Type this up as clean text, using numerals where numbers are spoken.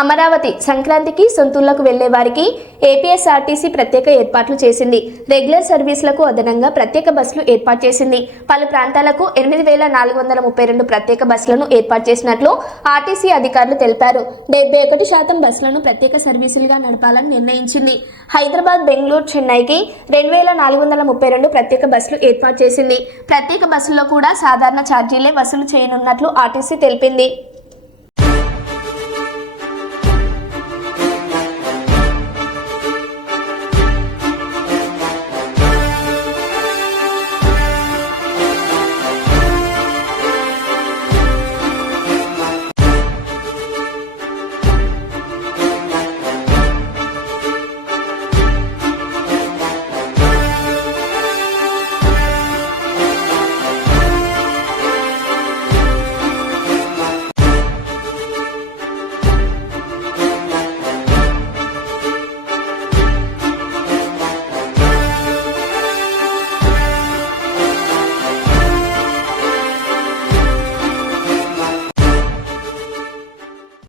అమరావతి సంక్రాంతికి సొంతూళ్లకు వెళ్లే వారికి ఏపీఎస్ఆర్టీసీ ప్రత్యేక ఏర్పాట్లు చేసింది. రెగ్యులర్ సర్వీసులకు అదనంగా ప్రత్యేక బస్సులు ఏర్పాటు చేసింది. పలు ప్రాంతాలకు 8432 ప్రత్యేక బస్సులను ఏర్పాటు చేసినట్లు ఆర్టీసీ అధికారులు తెలిపారు. 71% బస్సులను ప్రత్యేక సర్వీసులుగా నడపాలని నిర్ణయించింది. హైదరాబాద్, బెంగళూరు, చెన్నైకి 2432 ప్రత్యేక బస్సులు ఏర్పాటు చేసింది. ప్రత్యేక బస్సుల్లో కూడా సాధారణ ఛార్జీలే వసూలు చేయనున్నట్లు ఆర్టీసీ తెలిపింది.